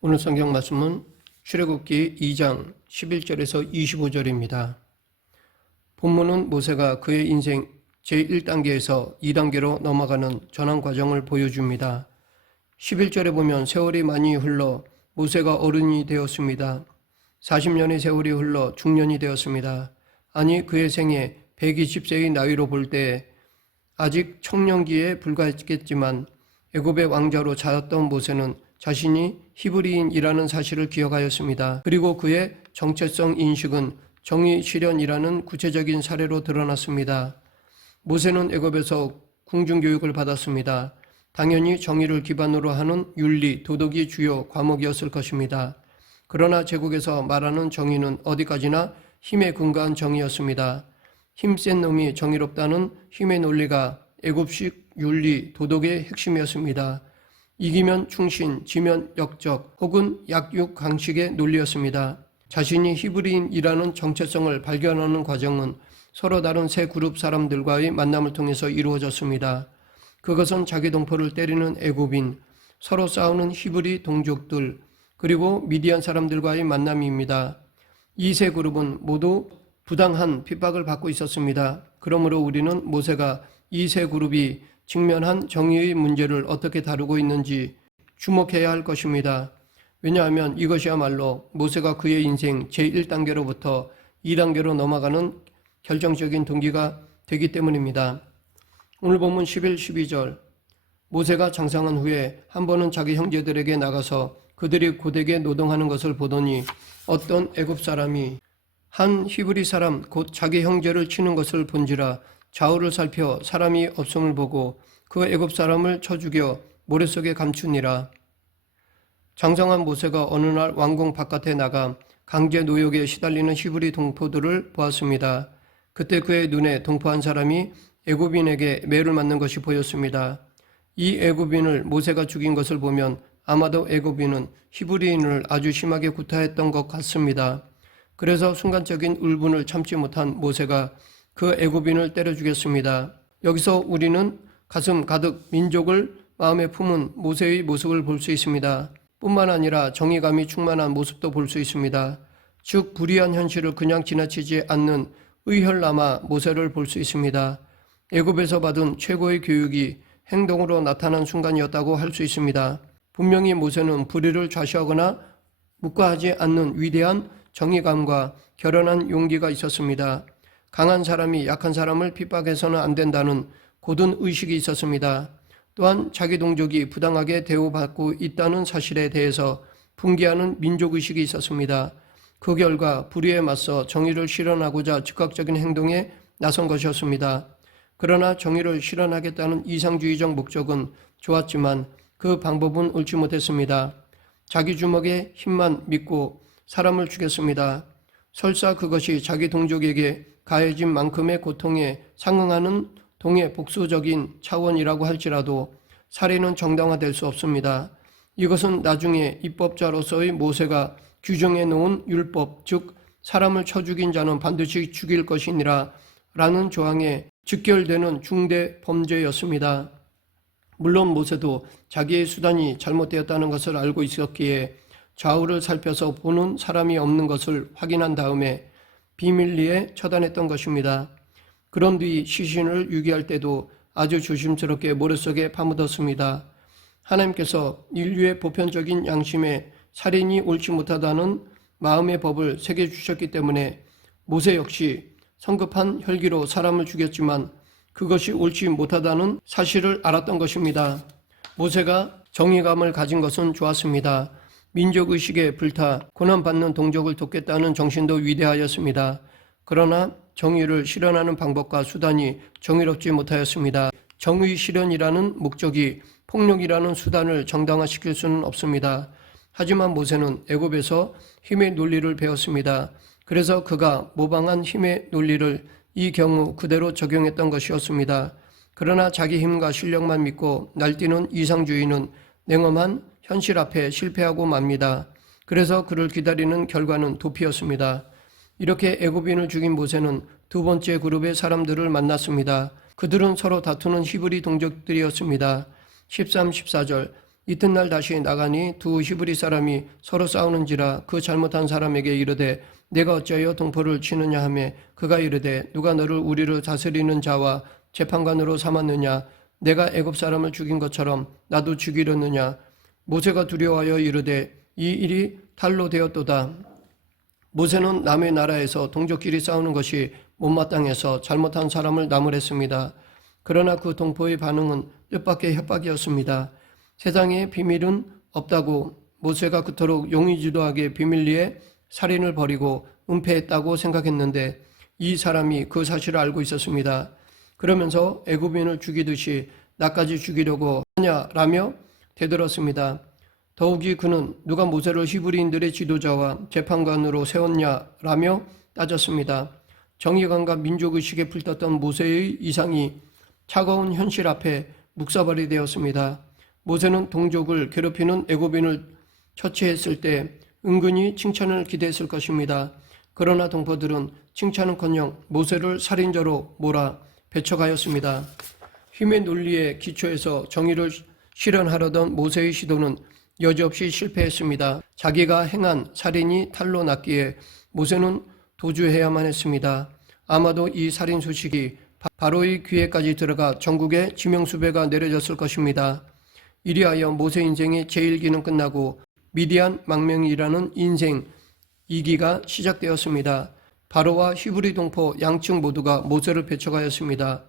오늘 성경 말씀은 출애굽기 2장 11절에서 25절입니다. 본문은 모세가 그의 인생 제1단계에서 2단계로 넘어가는 전환 과정을 보여줍니다. 11절에 보면 세월이 많이 흘러 모세가 어른이 되었습니다. 40년의 세월이 흘러 중년이 되었습니다. 아니 그의 생애 120세의 나이로 볼 때 아직 청년기에 불과했겠지만 애굽의 왕자로 자랐던 모세는 자신이 히브리인이라는 사실을 기억하였습니다. 그리고 그의 정체성 인식은 정의 실현이라는 구체적인 사례로 드러났습니다. 모세는 애굽에서 궁중교육을 받았습니다. 당연히 정의를 기반으로 하는 윤리, 도덕이 주요 과목이었을 것입니다. 그러나 제국에서 말하는 정의는 어디까지나 힘에 근거한 정의였습니다. 힘센 놈이 정의롭다는 힘의 논리가 애굽식 윤리, 도덕의 핵심이었습니다. 이기면 충신, 지면 역적 혹은 약육강식의 논리였습니다. 자신이 히브리인이라는 정체성을 발견하는 과정은 서로 다른 세 그룹 사람들과의 만남을 통해서 이루어졌습니다. 그것은 자기 동포를 때리는 애굽인, 서로 싸우는 히브리 동족들, 그리고 미디안 사람들과의 만남입니다. 이 세 그룹은 모두 부당한 핍박을 받고 있었습니다. 그러므로 우리는 모세가 이 세 그룹이 직면한 정의의 문제를 어떻게 다루고 있는지 주목해야 할 것입니다. 왜냐하면 이것이야말로 모세가 그의 인생 제1단계로부터 2단계로 넘어가는 결정적인 동기가 되기 때문입니다. 오늘 본문 11, 12절 모세가 장성한 후에 한 번은 자기 형제들에게 나가서 그들이 고되게 노동하는 것을 보더니 어떤 애굽 사람이 한 히브리 사람 곧 자기 형제를 치는 것을 본지라 좌우를 살펴 사람이 없음을 보고 그 애굽 사람을 쳐 죽여 모래 속에 감추니라. 장성한 모세가 어느 날 왕궁 바깥에 나가 강제 노역에 시달리는 히브리 동포들을 보았습니다. 그때 그의 눈에 동포 한 사람이 애굽인에게 매를 맞는 것이 보였습니다. 이 애굽인을 모세가 죽인 것을 보면 아마도 애굽인은 히브리인을 아주 심하게 구타했던 것 같습니다. 그래서 순간적인 울분을 참지 못한 모세가 그 애굽인을 때려 죽였습니다. 여기서 우리는 가슴 가득 민족을 마음에 품은 모세의 모습을 볼 수 있습니다. 뿐만 아니라 정의감이 충만한 모습도 볼 수 있습니다. 즉 불의한 현실을 그냥 지나치지 않는 의혈남아 모세를 볼 수 있습니다. 애굽에서 받은 최고의 교육이 행동으로 나타난 순간이었다고 할 수 있습니다. 분명히 모세는 불의를 좌시하거나 묵과하지 않는 위대한 정의감과 결연한 용기가 있었습니다. 강한 사람이 약한 사람을 핍박해서는 안 된다는 고든 의식이 있었습니다. 또한 자기 동족이 부당하게 대우받고 있다는 사실에 대해서 분개하는 민족의식이 있었습니다. 그 결과 불의에 맞서 정의를 실현하고자 즉각적인 행동에 나선 것이었습니다. 그러나 정의를 실현하겠다는 이상주의적 목적은 좋았지만 그 방법은 옳지 못했습니다. 자기 주먹의 힘만 믿고 사람을 죽였습니다. 설사 그것이 자기 동족에게 가해진 만큼의 고통에 상응하는 동의 복수적인 차원이라고 할지라도 살인은 정당화될 수 없습니다. 이것은 나중에 입법자로서의 모세가 규정해 놓은 율법, 즉 사람을 쳐 죽인 자는 반드시 죽일 것이니라 라는 조항에 직결되는 중대 범죄였습니다. 물론 모세도 자기의 수단이 잘못되었다는 것을 알고 있었기에 좌우를 살펴서 보는 사람이 없는 것을 확인한 다음에 비밀리에 처단했던 것입니다. 그런 뒤 시신을 유기할 때도 아주 조심스럽게 모래 속에 파묻었습니다. 하나님께서 인류의 보편적인 양심에 살인이 옳지 못하다는 마음의 법을 새겨주셨기 때문에 모세 역시 성급한 혈기로 사람을 죽였지만 그것이 옳지 못하다는 사실을 알았던 것입니다. 모세가 정의감을 가진 것은 좋았습니다. 민족의식에 불타 고난받는 동족을 돕겠다는 정신도 위대하였습니다. 그러나 정의를 실현하는 방법과 수단이 정의롭지 못하였습니다. 정의 실현이라는 목적이 폭력이라는 수단을 정당화시킬 수는 없습니다. 하지만 모세는 애굽에서 힘의 논리를 배웠습니다. 그래서 그가 모방한 힘의 논리를 이 경우 그대로 적용했던 것이었습니다. 그러나 자기 힘과 실력만 믿고 날뛰는 이상주의는 냉엄한 현실 앞에 실패하고 맙니다. 그래서 그를 기다리는 결과는 도피였습니다. 이렇게 애굽인을 죽인 모세는 두 번째 그룹의 사람들을 만났습니다. 그들은 서로 다투는 히브리 동족들이었습니다. 13, 14절 이튿날 다시 나가니 두 히브리 사람이 서로 싸우는지라 그 잘못한 사람에게 이르되 내가 어찌하여 동포를 치느냐 하며 그가 이르되 누가 너를 우리를 다스리는 자와 재판관으로 삼았느냐 내가 애굽 사람을 죽인 것처럼 나도 죽이려느냐 모세가 두려워하여 이르되 이 일이 탈로 되었도다. 모세는 남의 나라에서 동족끼리 싸우는 것이 못마땅해서 잘못한 사람을 나무랬습니다. 그러나 그 동포의 반응은 뜻밖의 협박이었습니다. 세상에 비밀은 없다고 모세가 그토록 용의주도하게 비밀리에 살인을 벌이고 은폐했다고 생각했는데 이 사람이 그 사실을 알고 있었습니다. 그러면서 애굽인을 죽이듯이 나까지 죽이려고 하냐라며 대들었습니다. 더욱이 그는 누가 모세를 히브리인들의 지도자와 재판관으로 세웠냐라며 따졌습니다. 정의감과 민족의식에 불탔던 모세의 이상이 차가운 현실 앞에 묵사발이 되었습니다. 모세는 동족을 괴롭히는 애굽인을 처치했을 때 은근히 칭찬을 기대했을 것입니다. 그러나 동포들은 칭찬은커녕 모세를 살인자로 몰아 배척하였습니다. 힘의 논리에 기초해서 정의를 실현하려던 모세의 시도는 여지없이 실패했습니다. 자기가 행한 살인이 탈로 났기에 모세는 도주해야만 했습니다. 아마도 이 살인 소식이 바로의 귀에까지 들어가 전국에 지명수배가 내려졌을 것입니다. 이리하여 모세 인생의 제1기는 끝나고 미디안 망명이라는 인생 2기가 시작되었습니다. 바로와 히브리 동포 양측 모두가 모세를 배척하였습니다.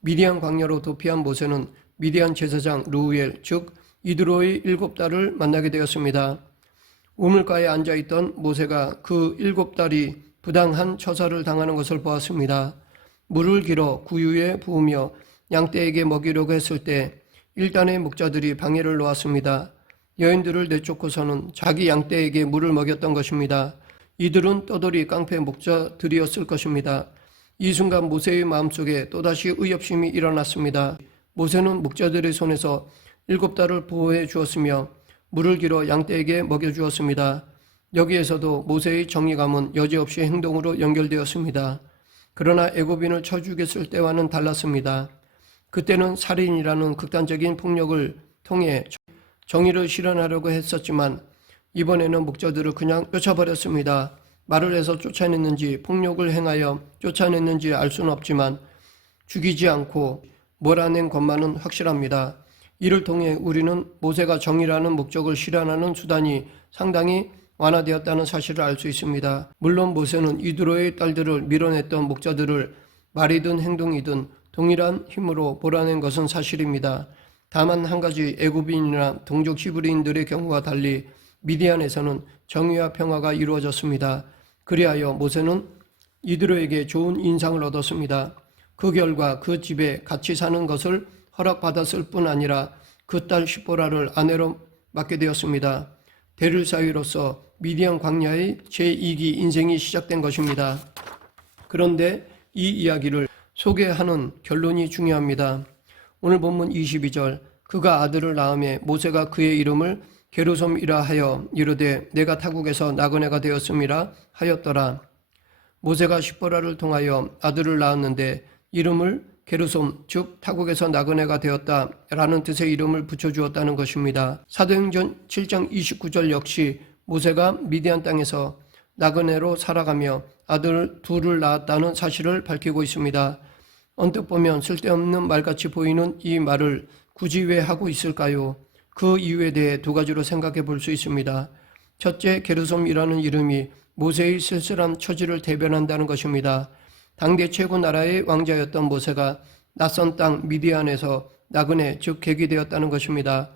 미디안 광야로 도피한 모세는 미디안 제사장 르우엘 즉 이드로의 7딸을 만나게 되었습니다. 우물가에 앉아있던 모세가 그 7딸이 부당한 처사를 당하는 것을 보았습니다. 물을 길어 구유에 부으며 양떼에게 먹이려고 했을 때 일단의 목자들이 방해를 놓았습니다. 여인들을 내쫓고서는 자기 양떼에게 물을 먹였던 것입니다. 이들은 떠돌이 깡패 목자들이었을 것입니다. 이 순간 모세의 마음속에 또다시 의협심이 일어났습니다. 모세는 목자들의 손에서 7달을 보호해 주었으며 물을 길어 양떼에게 먹여주었습니다. 여기에서도 모세의 정의감은 여지없이 행동으로 연결되었습니다. 그러나 애굽인을 쳐 죽였을 때와는 달랐습니다. 그때는 살인이라는 극단적인 폭력을 통해 정의를 실현하려고 했었지만 이번에는 목자들을 그냥 쫓아버렸습니다. 말을 해서 쫓아냈는지 폭력을 행하여 쫓아냈는지 알 수는 없지만 죽이지 않고 몰아낸 것만은 확실합니다. 이를 통해 우리는 모세가 정의라는 목적을 실현하는 수단이 상당히 완화되었다는 사실을 알 수 있습니다. 물론 모세는 이드로의 딸들을 밀어냈던 목자들을 말이든 행동이든 동일한 힘으로 몰아낸 것은 사실입니다. 다만 한 가지 애굽인이나 동족 히브리인들의 경우와 달리 미디안에서는 정의와 평화가 이루어졌습니다. 그리하여 모세는 이드로에게 좋은 인상을 얻었습니다. 그 결과 그 집에 같이 사는 것을 허락받았을 뿐 아니라 그 딸 시보라를 아내로 맡게 되었습니다. 대를 사위로서 미디안 광야의 제2기 인생이 시작된 것입니다. 그런데 이 이야기를 소개하는 결론이 중요합니다. 오늘 본문 22절 그가 아들을 낳음에 모세가 그의 이름을 게르솜이라 하여 이르되 내가 타국에서 나그네가 되었음이라 하였더라. 모세가 시보라를 통하여 아들을 낳았는데 이름을 게르솜 즉 타국에서 나그네가 되었다라는 뜻의 이름을 붙여주었다는 것입니다. 사도행전 7장 29절 역시 모세가 미디안 땅에서 나그네로 살아가며 아들 둘을 낳았다는 사실을 밝히고 있습니다. 언뜻 보면 쓸데없는 말같이 보이는 이 말을 굳이 왜 하고 있을까요? 그 이유에 대해 두 가지로 생각해 볼 수 있습니다. 첫째, 게르솜이라는 이름이 모세의 쓸쓸한 처지를 대변한다는 것입니다. 당대 최고 나라의 왕자였던 모세가 낯선 땅 미디안에서 나그네 즉 객이 되었다는 것입니다.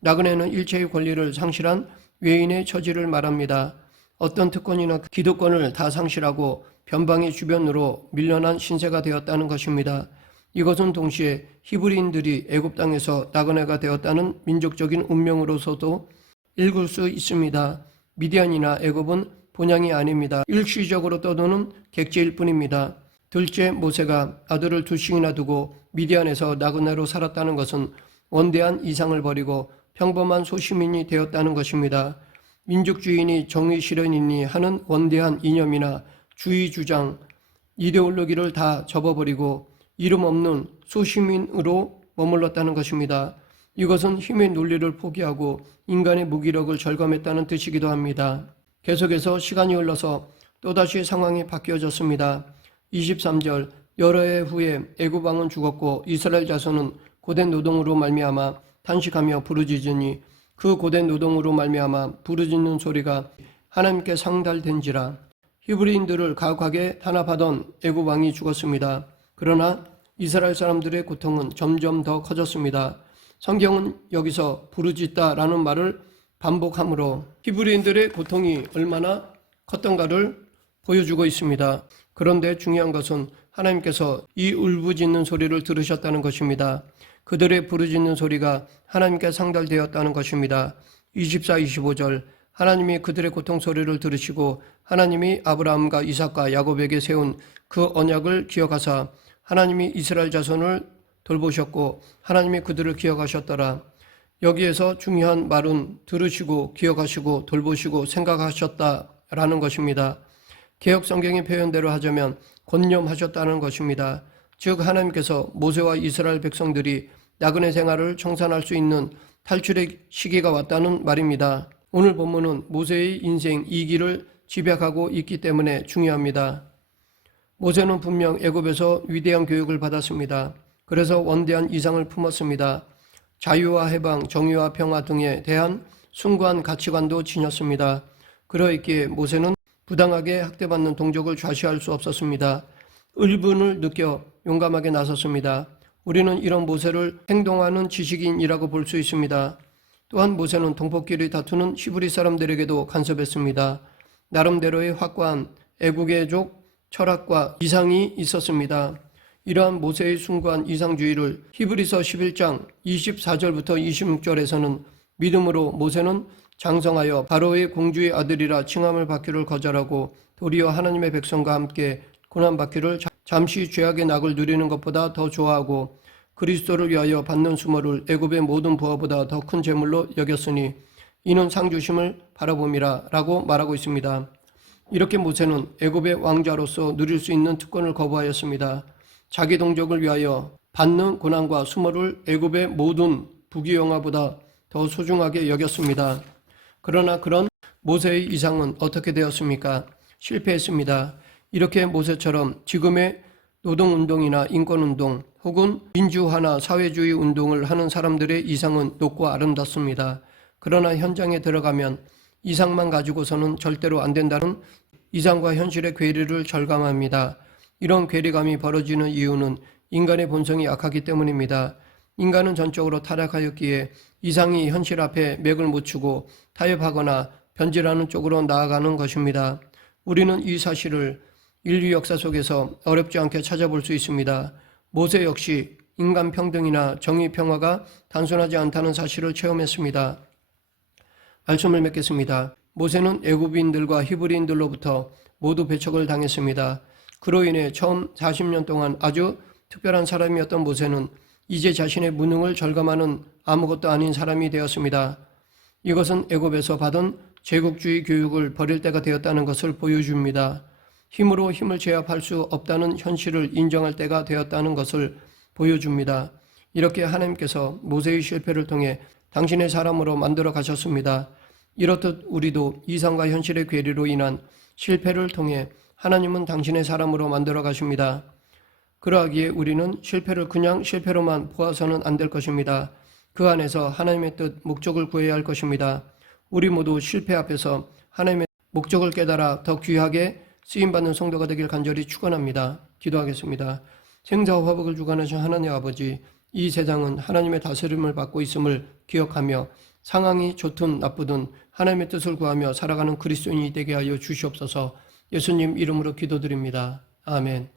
나그네는 일체의 권리를 상실한 외인의 처지를 말합니다. 어떤 특권이나 기득권을 다 상실하고 변방의 주변으로 밀려난 신세가 되었다는 것입니다. 이것은 동시에 히브리인들이 애굽 땅에서 나그네가 되었다는 민족적인 운명으로서도 읽을 수 있습니다. 미디안이나 애굽은 본향이 아닙니다. 일시적으로 떠도는 객지일 뿐입니다. 둘째, 모세가 아들을 둘씩이나 두고 미디안에서 나그네로 살았다는 것은 원대한 이상을 버리고 평범한 소시민이 되었다는 것입니다. 민족주의니 정의 실현이니 하는 원대한 이념이나 주의 주장, 이데올로기를 다 접어버리고 이름 없는 소시민으로 머물렀다는 것입니다. 이것은 힘의 논리를 포기하고 인간의 무기력을 절감했다는 뜻이기도 합니다. 계속해서 시간이 흘러서 또다시 상황이 바뀌어졌습니다. 23절 여러 해 후에 애굽 왕은 죽었고 이스라엘 자손은 고된 노동으로 말미암아 탄식하며 부르짖으니 그 고된 노동으로 말미암아 부르짖는 소리가 하나님께 상달된지라. 히브리인들을 가혹하게 탄압하던 애굽 왕이 죽었습니다. 그러나 이스라엘 사람들의 고통은 점점 더 커졌습니다. 성경은 여기서 부르짖다라는 말을 반복하므로 히브리인들의 고통이 얼마나 컸던가를 보여주고 있습니다. 그런데 중요한 것은 하나님께서 이 울부짖는 소리를 들으셨다는 것입니다. 그들의 부르짖는 소리가 하나님께 상달되었다는 것입니다. 24, 25절 하나님이 그들의 고통 소리를 들으시고 하나님이 아브라함과 이삭과 야곱에게 세운 그 언약을 기억하사 하나님이 이스라엘 자손을 돌보셨고 하나님이 그들을 기억하셨더라. 여기에서 중요한 말은 들으시고 기억하시고 돌보시고 생각하셨다라는 것입니다. 개역 성경의 표현대로 하자면 권념하셨다는 것입니다. 즉 하나님께서 모세와 이스라엘 백성들이 나그네 생활을 청산할 수 있는 탈출의 시기가 왔다는 말입니다. 오늘 본문은 모세의 인생 2기를 집약하고 있기 때문에 중요합니다. 모세는 분명 애굽에서 위대한 교육을 받았습니다. 그래서 원대한 이상을 품었습니다. 자유와 해방, 정의와 평화 등에 대한 숭고한 가치관도 지녔습니다. 그러했기에 모세는 부당하게 학대받는 동족을 좌시할 수 없었습니다. 을분을 느껴 용감하게 나섰습니다. 우리는 이런 모세를 행동하는 지식인이라고 볼 수 있습니다. 또한 모세는 동포끼리 다투는 히브리 사람들에게도 간섭했습니다. 나름대로의 확고한 애국애족 철학과 이상이 있었습니다. 이러한 모세의 숭고한 이상주의를 히브리서 11장 24절부터 26절에서는 믿음으로 모세는 장성하여 바로의 공주의 아들이라 칭함을 받기를 거절하고 도리어 하나님의 백성과 함께 고난받기를 잠시 죄악의 낙을 누리는 것보다 더 좋아하고 그리스도를 위하여 받는 수모를 애굽의 모든 부하보다 더 큰 재물로 여겼으니 이는 상주심을 바라봄이라 라고 말하고 있습니다. 이렇게 모세는 애굽의 왕자로서 누릴 수 있는 특권을 거부하였습니다. 자기 동족을 위하여 받는 고난과 수모를 애굽의 모든 부귀영화보다 더 소중하게 여겼습니다. 그러나 그런 모세의 이상은 어떻게 되었습니까? 실패했습니다. 이렇게 모세처럼 지금의 노동운동이나 인권운동 혹은 민주화나 사회주의 운동을 하는 사람들의 이상은 높고 아름답습니다. 그러나 현장에 들어가면 이상만 가지고서는 절대로 안 된다는 이상과 현실의 괴리를 절감합니다. 이런 괴리감이 벌어지는 이유는 인간의 본성이 약하기 때문입니다. 인간은 전적으로 타락하였기에 이상이 현실 앞에 맥을 못 추고 타협하거나 변질하는 쪽으로 나아가는 것입니다. 우리는 이 사실을 인류 역사 속에서 어렵지 않게 찾아볼 수 있습니다. 모세 역시 인간 평등이나 정의 평화가 단순하지 않다는 사실을 체험했습니다. 말씀을 맺겠습니다. 모세는 애굽인들과 히브리인들로부터 모두 배척을 당했습니다. 그로 인해 처음 40년 동안 아주 특별한 사람이었던 모세는 이제 자신의 무능을 절감하는 아무것도 아닌 사람이 되었습니다. 이것은 애굽에서 받은 제국주의 교육을 버릴 때가 되었다는 것을 보여줍니다. 힘으로 힘을 제압할 수 없다는 현실을 인정할 때가 되었다는 것을 보여줍니다. 이렇게 하나님께서 모세의 실패를 통해 당신의 사람으로 만들어 가셨습니다. 이렇듯 우리도 이상과 현실의 괴리로 인한 실패를 통해 하나님은 당신의 사람으로 만들어 가십니다. 그러하기에 우리는 실패를 그냥 실패로만 보아서는 안 될 것입니다. 그 안에서 하나님의 뜻, 목적을 구해야 할 것입니다. 우리 모두 실패 앞에서 하나님의 목적을 깨달아 더 귀하게 쓰임받는 성도가 되길 간절히 축원합니다. 기도하겠습니다. 생사와 화복을 주관하신 하나님 아버지, 이 세상은 하나님의 다스림을 받고 있음을 기억하며 상황이 좋든 나쁘든 하나님의 뜻을 구하며 살아가는 그리스도인이 되게 하여 주시옵소서. 예수님 이름으로 기도드립니다. 아멘.